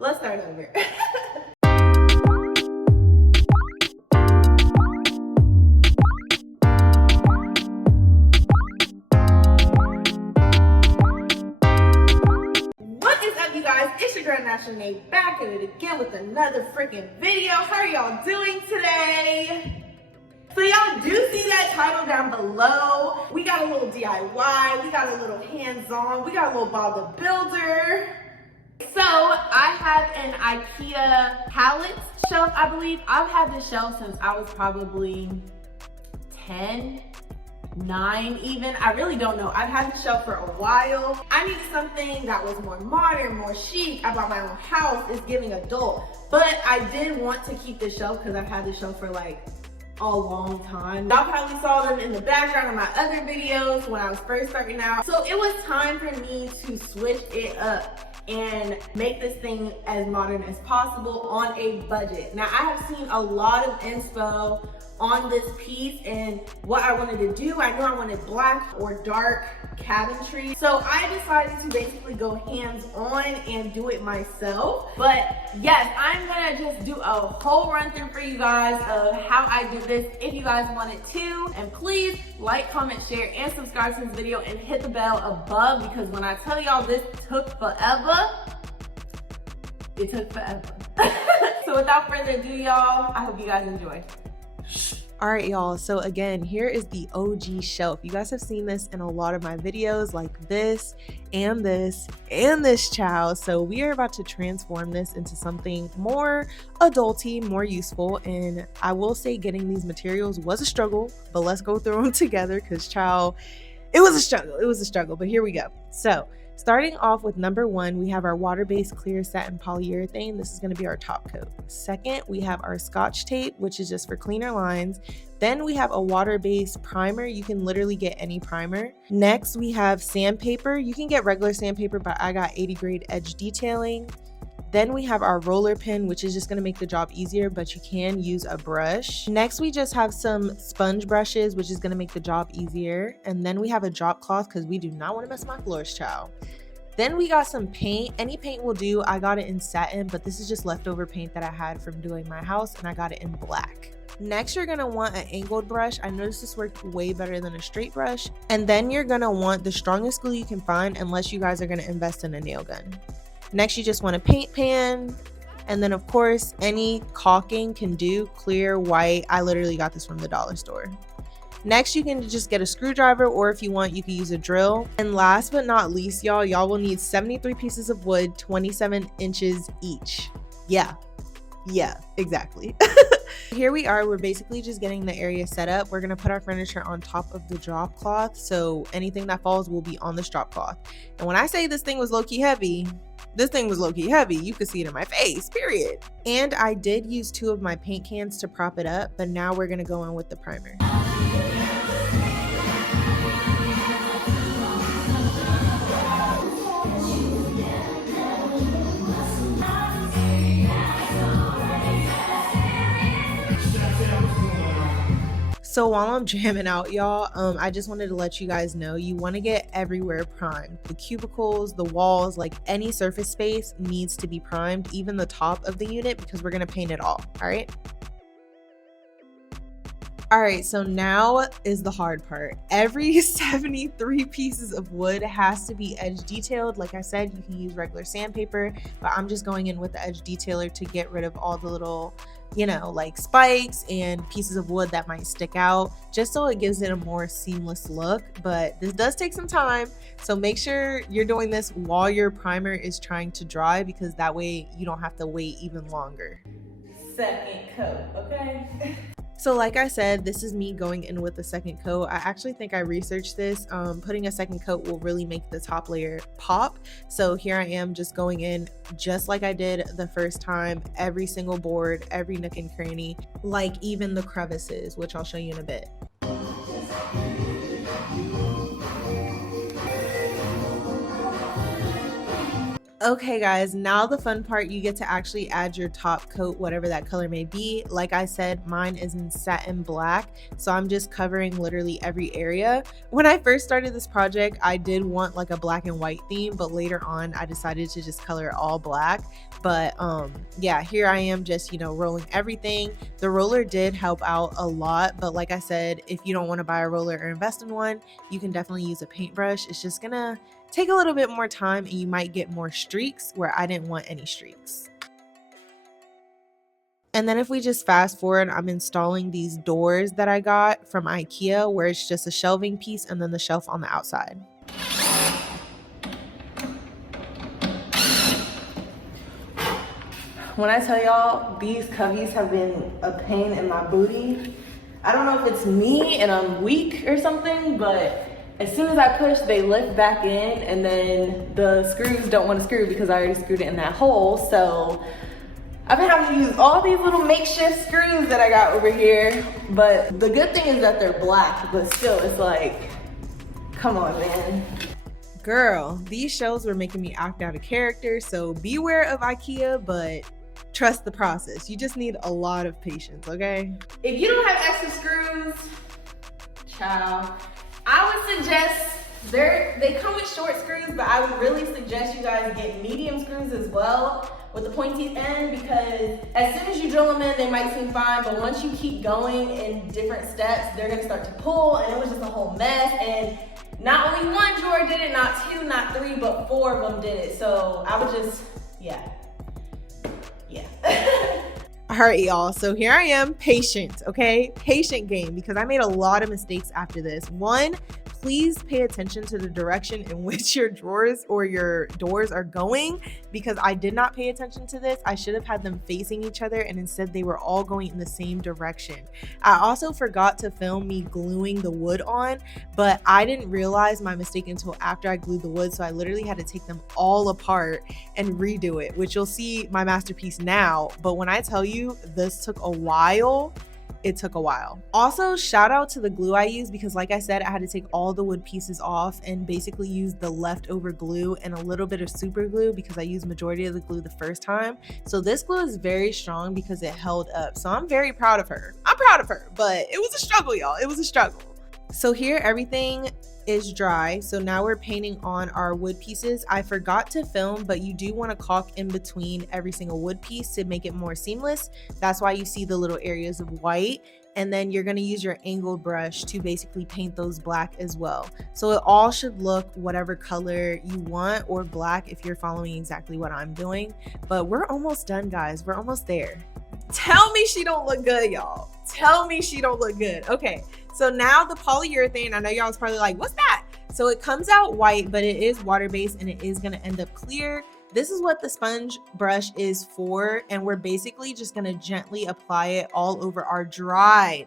Let's start over. What is up, you guys? It's your girl NaturallyNay back at it again with another freaking video. How are y'all doing today? So y'all do see that title down below. We got a little DIY, we got a little hands-on, we got a little ball builder. So I have an IKEA Kallax shelf, I believe. I've had this shelf since I was probably 10, 9 even. I really don't know. I've had this shelf for a while. I needed something that was more modern, more chic. I bought my own house. It's giving adult. But I did want to keep this shelf because I've had this shelf for like a long time. Y'all probably saw them in the background of my other videos when I was first starting out. So it was time for me to switch it up and make this thing as modern as possible on a budget. Now, I have seen a lot of inspo on this piece and what I wanted to do. I knew I wanted black or dark cabinetry. So I decided to basically go hands-on and do it myself. But yes, I'm gonna just do a whole run through for you guys of how I did this if you guys wanted to. And please like, comment, share, and subscribe to this video and hit the bell above, because when I tell y'all this took forever, it took forever. So without further ado, y'all, I hope you guys enjoy. All right, y'all, so again, here is the OG shelf. You guys have seen this in a lot of my videos, like this and this and this, child. So we are about to transform this into something more adulty, more useful. And I will say getting these materials was a struggle, but let's go through them together because, child, it was a struggle, but here we go. So starting off with number 1, we have our water-based clear satin polyurethane. This is going to be our top coat. Second, we have our Scotch tape, which is just for cleaner lines. Then we have a water-based primer. You can literally get any primer. Next, we have sandpaper. You can get regular sandpaper, but I got 80 grade edge detailing. Then we have our roller pin, which is just going to make the job easier, but you can use a brush. Next, we just have some sponge brushes, which is going to make the job easier. And then we have a drop cloth because we do not want to mess my floors, child. Then we got some paint. Any paint will do. I got it in satin, but this is just leftover paint that I had from doing my house, and I got it in black. Next, you're going to want an angled brush. I noticed this worked way better than a straight brush. And then you're going to want the strongest glue you can find, unless you guys are going to invest in a nail gun. Next, you just want a paint pan, and then of course any caulking can do, clear, white. I literally got this from the dollar store. Next, you can just get a screwdriver, or if you want, you can use a drill. And last but not least, y'all will need 73 pieces of wood, 27 inches each. Yeah, exactly. Here we are. We're basically just getting the area set up. We're going to put our furniture on top of the drop cloth, so anything that falls will be on this drop cloth. And when I say this thing was low-key heavy, this thing was low-key heavy. You could see it in my face, period. And I did use 2 of my paint cans to prop it up, but now we're going to go in with the primer. So while I'm jamming out, y'all, I just wanted to let you guys know you want to get everywhere primed. The cubicles, the walls, like any surface space needs to be primed, even the top of the unit, because we're going to paint it all right? All right, so now is the hard part. Every 73 pieces of wood has to be edge detailed. Like I said, you can use regular sandpaper, but I'm just going in with the edge detailer to get rid of all the little, like spikes and pieces of wood that might stick out, just so it gives it a more seamless look. But this does take some time, so make sure you're doing this while your primer is trying to dry, because that way you don't have to wait even longer. Second coat, okay? So like I said, this is me going in with the second coat. I actually think I researched this. Putting a second coat will really make the top layer pop. So here I am just going in just like I did the first time, every single board, every nook and cranny, like even the crevices, which I'll show you in a bit. Okay guys, now the fun part, you get to actually add your top coat, whatever that color may be. Like I said, mine is in satin black, so I'm just covering literally every area. When I first started this project, I did want like a black and white theme, but later on I decided to just color it all black. But yeah, here I am just, you know, rolling everything. The roller did help out a lot, but like I said, if you don't want to buy a roller or invest in one, you can definitely use a paintbrush. It's just gonna take a little bit more time and you might get more streaks where I didn't want any streaks. And then if we just fast forward, I'm installing these doors that I got from IKEA where it's just a shelving piece and then the shelf on the outside. When I tell y'all these coveys have been a pain in my booty, I don't know if it's me and I'm weak or something, but as soon as I push, they lift back in, and then the screws don't want to screw because I already screwed it in that hole. So I've been having to use all these little makeshift screws that I got over here. But the good thing is that they're black, but still, it's like, come on, man. Girl, these shelves were making me act out of character, so beware of IKEA, but trust the process. You just need a lot of patience, okay? If you don't have extra screws, child, I would suggest, they come with short screws, but I would really suggest you guys get medium screws as well with the pointy end, because as soon as you drill them in, they might seem fine, but once you keep going in different steps, they're gonna start to pull, and it was just a whole mess. And not only one drawer did it, not two, not three, but 4 of them did it. So I would just, yeah. All right, y'all, so here I am, patient, okay? Patient game, because I made a lot of mistakes after this. One, please pay attention to the direction in which your drawers or your doors are going, because I did not pay attention to this. I should have had them facing each other, and instead they were all going in the same direction. I also forgot to film me gluing the wood on, but I didn't realize my mistake until after I glued the wood, so I literally had to take them all apart and redo it, which you'll see my masterpiece now. But when I tell you this took a while, it took a while. Also, shout out to the glue I used, because like I said, I had to take all the wood pieces off and basically use the leftover glue and a little bit of super glue because I used majority of the glue the first time. So this glue is very strong because it held up. So I'm very proud of her. I'm proud of her, but it was a struggle, y'all. It was a struggle. So here everything is dry. So now we're painting on our wood pieces. I forgot to film, but you do want to caulk in between every single wood piece to make it more seamless. That's why you see the little areas of white. And then you're going to use your angled brush to basically paint those black as well. So it all should look whatever color you want, or black if you're following exactly what I'm doing. But we're almost done, guys. We're almost there. Tell me she don't look good, y'all. Tell me she don't look good. Okay, so now the polyurethane, I know y'all was probably like, what's that? So it comes out white, but it is water-based and it is gonna end up clear. This is what the sponge brush is for, and we're basically just gonna gently apply it all over our dried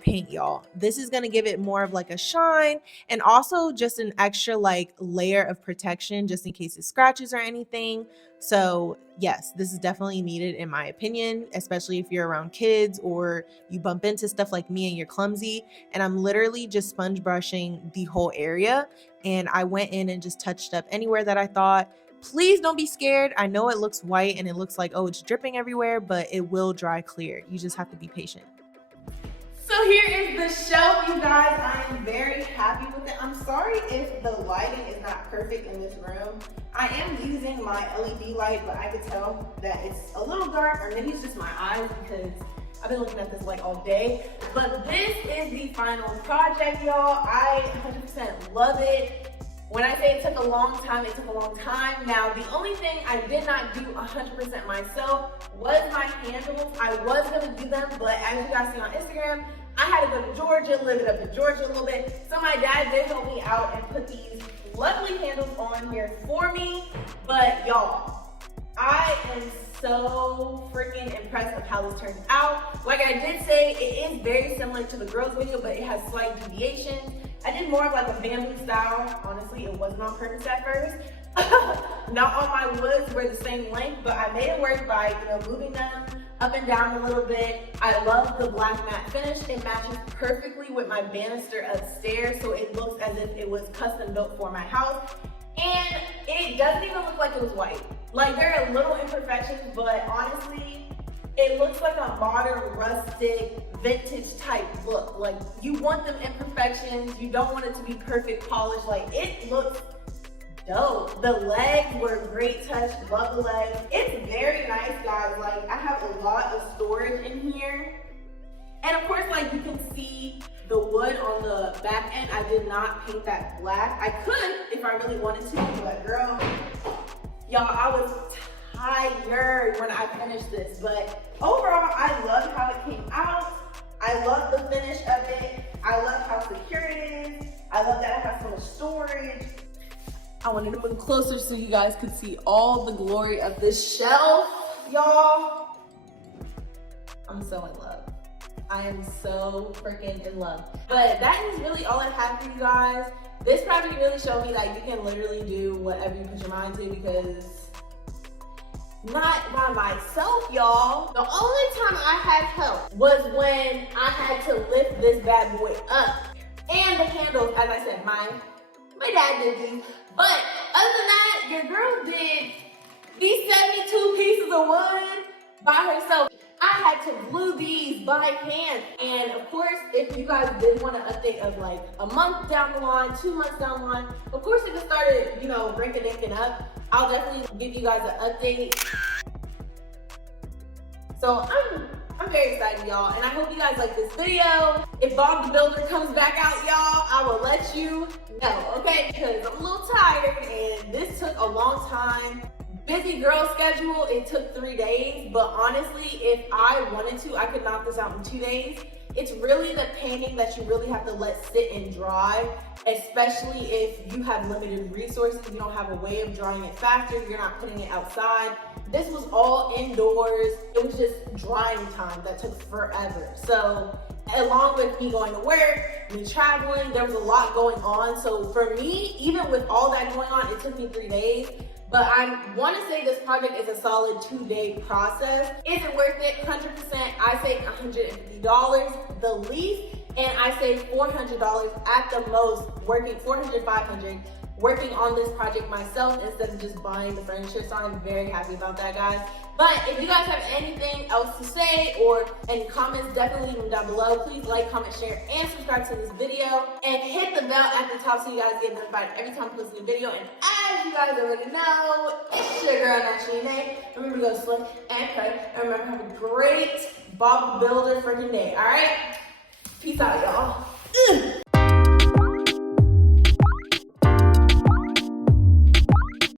paint, y'all. This is gonna give it more of like a shine, and also just an extra like layer of protection just in case it scratches or anything. So yes, this is definitely needed in my opinion, especially if you're around kids or you bump into stuff like me and you're clumsy. And I'm literally just sponge brushing the whole area, and I went in and just touched up anywhere that I thought. Please don't be scared. I know it looks white and it looks like, oh, it's dripping everywhere, but it will dry clear. You just have to be patient. So here is the shelf, you guys. I am very happy with it. I'm sorry if the lighting is not perfect in this room. I am using my LED light, but I could tell that it's a little dark, or maybe it's just my eyes because I've been looking at this light all day. But this is the final project, y'all. I 100% love it. When I say it took a long time, it took a long time. Now, the only thing I did not do 100% myself was my handles. I was gonna do them, but as you guys see on Instagram, I had to go to Georgia, live it up in Georgia a little bit. So my dad did help me out and put these lovely handles on here for me. But y'all, I am so freaking impressed with how this turned out. Like I did say, it is very similar to the girls video, but it has slight deviations. I did more of like a bamboo style. Honestly, it wasn't on purpose at first. Not all my woods were the same length, but I made it work by, moving them up and down a little bit. I love the black matte finish. It matches perfectly with my banister upstairs, so it looks as if it was custom built for my house. And it doesn't even look like it was white. Like, there are little imperfections, but honestly, it looks like a modern, rustic, vintage type look. Like, you want them imperfections. You don't want it to be perfect polished. Like, it looks dope. The legs were a great touch. Love the legs. It's very nice, guys. Like, I have a lot of storage in here. And of course, like, you can see the wood on the back end. I did not paint that black. I could if I really wanted to, but girl, y'all, I was tired when I finished this. But overall, I love how it came out. I love the finish of it. I love how secure it is. I love that it has so much storage. I wanted to move closer so you guys could see all the glory of this shelf, y'all. I'm so in love. I am so freaking in love. But that is really all I have for you guys. This project really showed me that you can literally do whatever you put your mind to, because not by myself, y'all. The only time I had help was when I had to lift this bad boy up. And the handles, as I said, my dad did these. But other than that, your girl did these 72 pieces of wood by herself. I had to glue these by hand. And of course, if you guys did want an update of like a month down the line, 2 months down the line, of course if it started, you know, breaking up, I'll definitely give you guys an update. So I'm very excited, y'all, and I hope you guys like this video. If Bob the Builder comes back out, y'all, I will let you know, okay? Because I'm a little tired, and this took a long time. Busy girl schedule, it took 3 days, but honestly, if I wanted to, I could knock this out in 2 days. It's really the painting that you really have to let sit and dry, especially if you have limited resources, you don't have a way of drying it faster, you're not putting it outside. This was all indoors. It was just drying time that took forever. So along with me going to work, me traveling, there was a lot going on. So for me, even with all that going on, it took me 3 days. But I want to say this project is a solid 2-day process. Is it worth it? 100%. I saved $150 the least, and I saved $400 at the most, working $400, $500, working on this project myself instead of just buying the furniture. So I'm very happy about that, guys. But if you guys have anything else to say or any comments, definitely leave them down below. Please like, comment, share, and subscribe to this video. And hit the bell at the top so you guys get notified every time I post a new video. And as you guys already know, it's your girl, NaturallyNay. Remember to go slick and pray. And remember to have a great Bob the Builder freaking day, all right? Peace out, y'all.